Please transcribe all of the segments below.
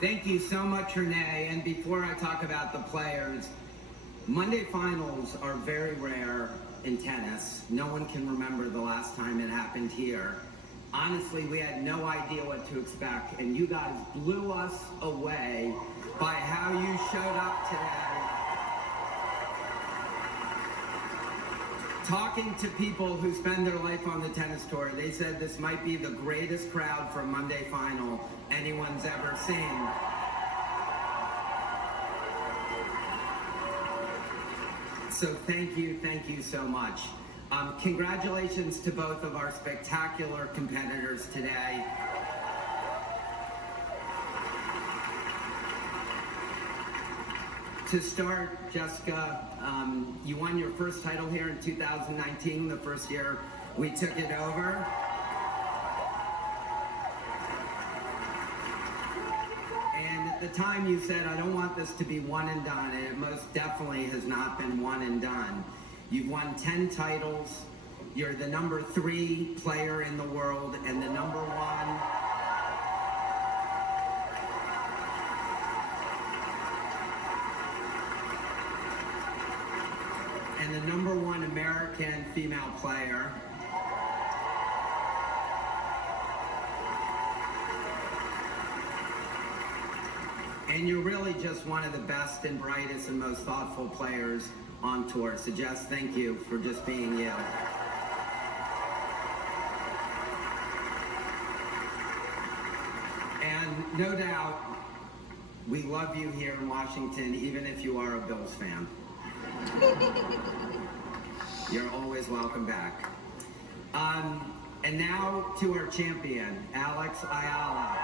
Thank you so much, Renee. And before I talk about the players, Monday finals are very rare in tennis. No one can remember the last time it happened here. Honestly, we had no idea what to expect, and you guys blew us away by how you showed up today. Talking to people who spend their life on the tennis tour, they said this might be the greatest crowd for a Monday final anyone's ever seen. So thank you so much. Congratulations to both of our spectacular competitors today. To start, Jessica, you won your first title here in 2019, the first year we took it over. And at the time you said, I don't want this to be one and done, and it most definitely has not been one and done. You've won 10 titles, you're the number 3 player in the world, and the number 1 American female player. And you're really just one of the best and brightest and most thoughtful players on tour. So Jess, thank you for just being you. And no doubt, we love you here in Washington, even if you are a Bills fan. You're always welcome back. And now to our champion, Alex Ayala.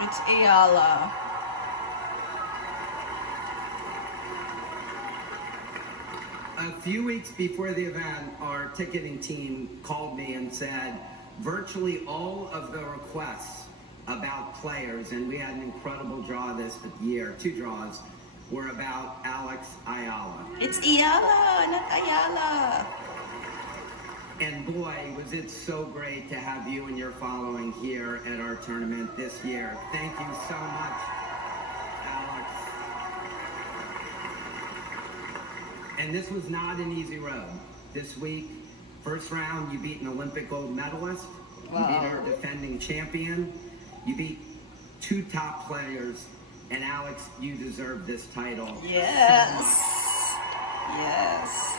It's Ayala. A few weeks before the event, our ticketing team called me and said virtually all of the requests about players, and we had an incredible draw this year, 2 draws, were about Alex Ayala. It's Ayala, not Ayala. And boy, was it so great to have you and your following here at our tournament this year. Thank you so much, Alex. And this was not an easy road. This week, first round, you beat an Olympic gold medalist. Wow. You beat our defending champion. You beat 2 top players. And Alex, you deserve this title. Yes. Yes.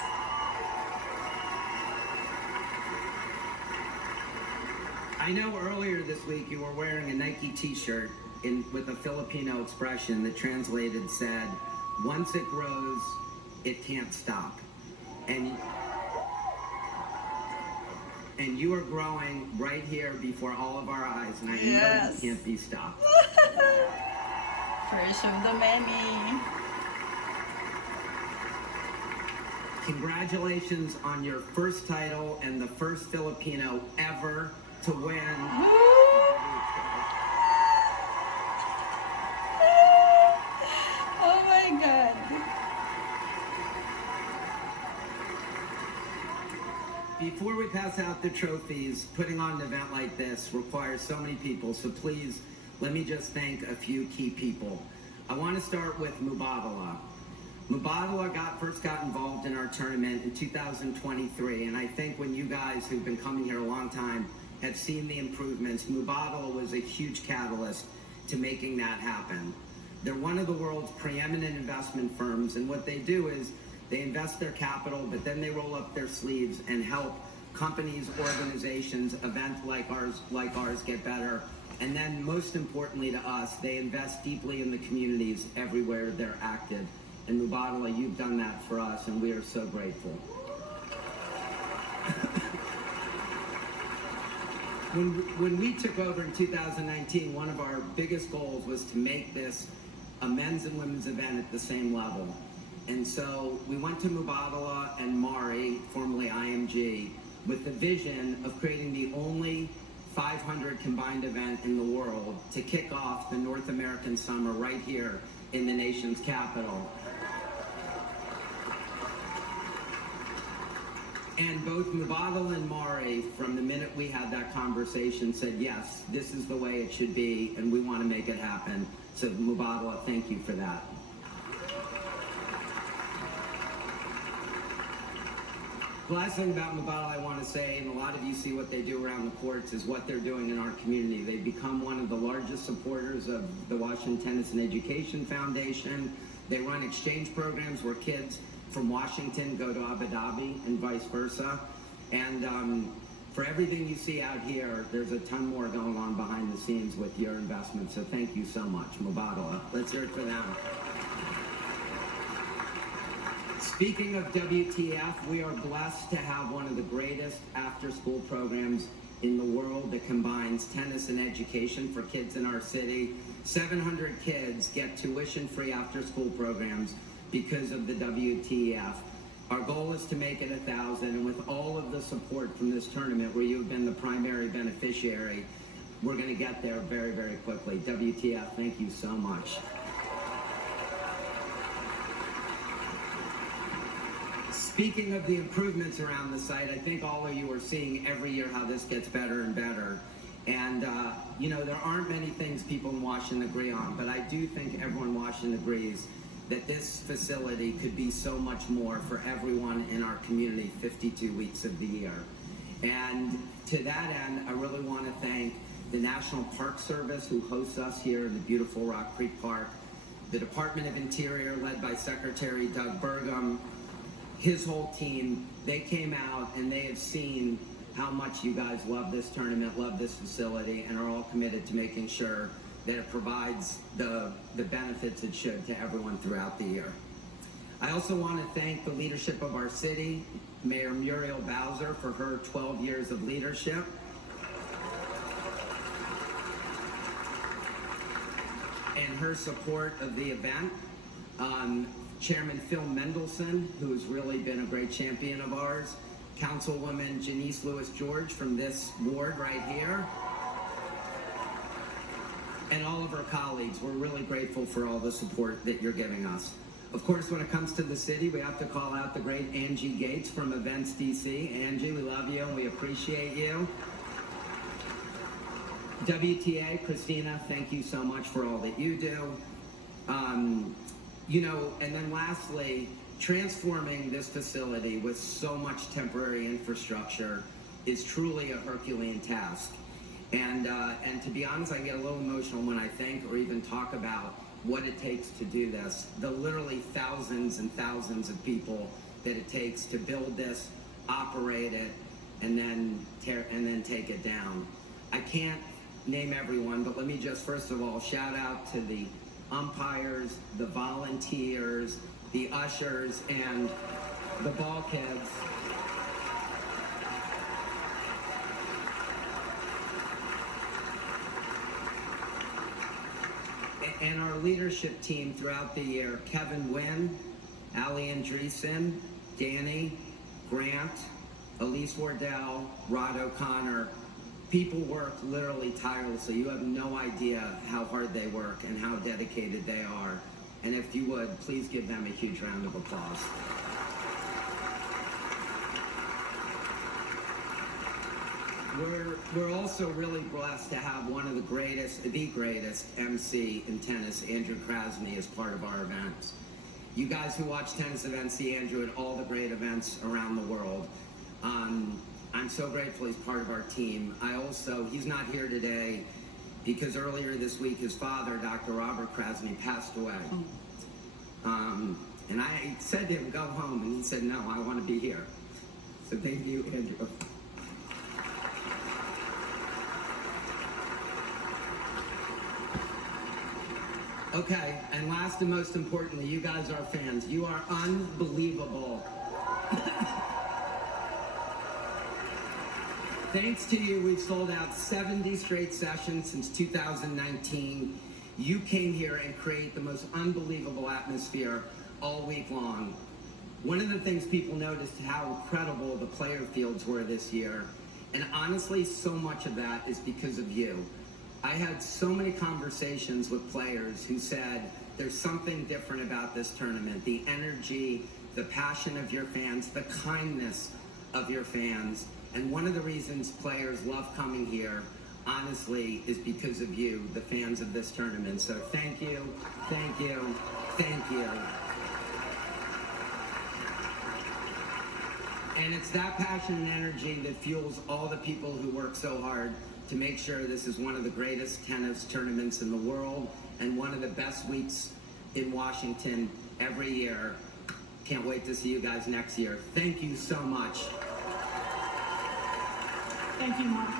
I know earlier this week you were wearing a Nike t-shirt with a Filipino expression that translated said, once it grows, it can't stop. And you are growing right here before all of our eyes, and I know you can't be stopped. First of the many. Congratulations on your first title and the first Filipino ever to win. Oh my God. Before we pass out the trophies, putting on an event like this requires so many people, so please let me just thank a few key people. I want to start with Mubadala. Mubadala first got involved in our tournament in 2023, and I think when you guys who've been coming here a long time have seen the improvements, Mubadala was a huge catalyst to making that happen. They're one of the world's preeminent investment firms, and what they do is they invest their capital, but then they roll up their sleeves and help companies, organizations, events like ours get better. And then most importantly to us, they invest deeply in the communities everywhere they're active. And Mubadala, you've done that for us, and we are so grateful. When we took over in 2019, one of our biggest goals was to make this a men's and women's event at the same level. And so we went to Mubadala and Mari, formerly IMG, with the vision of creating the only 500 combined event in the world to kick off the North American summer right here in the nation's capital. And both Mubadala and Mari, from the minute we had that conversation, said, yes, this is the way it should be, and we want to make it happen. So Mubadala, thank you for that. The last thing about Mubadala I want to say, and a lot of you see what they do around the courts, is what they're doing in our community. They've become one of the largest supporters of the Washington Tennis and Education Foundation. They run exchange programs where kids from Washington go to Abu Dhabi and vice versa. And for everything you see out here, there's a ton more going on behind the scenes with your investment. So thank you so much, Mubadala. Let's hear it for them. Speaking of WTF, we are blessed to have one of the greatest after-school programs in the world that combines tennis and education for kids in our city. 700 kids get tuition-free after-school programs because of the WTF. Our goal is to make it 1,000, and with all of the support from this tournament, where you've been the primary beneficiary, we're going to get there very, very quickly. WTF, thank you so much. Speaking of the improvements around the site, I think all of you are seeing every year how this gets better and better. And, you know, there aren't many things people in Washington agree on, but I do think everyone in Washington agrees that this facility could be so much more for everyone in our community 52 weeks of the year. And to that end, I really want to thank the National Park Service, who hosts us here in the beautiful Rock Creek Park, the Department of Interior, led by Secretary Doug Burgum, his whole team. They came out and they have seen how much you guys love this tournament, love this facility, and are all committed to making sure that it provides the benefits it should to everyone throughout the year. I also want to thank the leadership of our city, Mayor Muriel Bowser, for her 12 years of leadership. And her support of the event. Chairman Phil Mendelson, who has really been a great champion of ours. Councilwoman Janice Lewis-George from this ward right here. And all of our colleagues, we're really grateful for all the support that you're giving us. Of course, when it comes to the city, we have to call out the great Angie Gates from Events DC. Angie, we love you and we appreciate you. WTA, Christina, thank you so much for all that you do. You know, and then lastly, transforming this facility with so much temporary infrastructure is truly a Herculean task. And to be honest, I get a little emotional when I think or even talk about what it takes to do this. The literally thousands and thousands of people that it takes to build this, operate it, and then take it down. I can't name everyone, but let me just first of all shout out to the umpires, the volunteers, the ushers, and the ball kids. And our leadership team throughout the year, Kevin Wynn, Ali Andreessen, Danny, Grant, Elise Wardell, Rod O'Connor. People work literally tirelessly. You have no idea how hard they work and how dedicated they are. And if you would, please give them a huge round of applause. We're also really blessed to have one of the greatest MC in tennis, Andrew Krasny, as part of our events. You guys who watch tennis events see Andrew at all the great events around the world. I'm so grateful he's part of our team. He's not here today because earlier this week his father, Dr. Robert Krasny, passed away. And I said to him, go home, and he said, no, I want to be here. So thank you, Andrew. Okay, and last and most importantly, you guys are fans. You are unbelievable. Thanks to you, we've sold out 70 straight sessions since 2019. You came here and create the most unbelievable atmosphere all week long. One of the things people noticed how incredible the player fields were this year. And honestly, so much of that is because of you. I had so many conversations with players who said, there's something different about this tournament. The energy, the passion of your fans, the kindness of your fans. And one of the reasons players love coming here, honestly, is because of you, the fans of this tournament. So thank you, thank you, thank you. And it's that passion and energy that fuels all the people who work so hard to make sure this is one of the greatest tennis tournaments in the world and one of the best weeks in Washington every year. Can't wait to see you guys next year. Thank you so much. Thank you, Mark.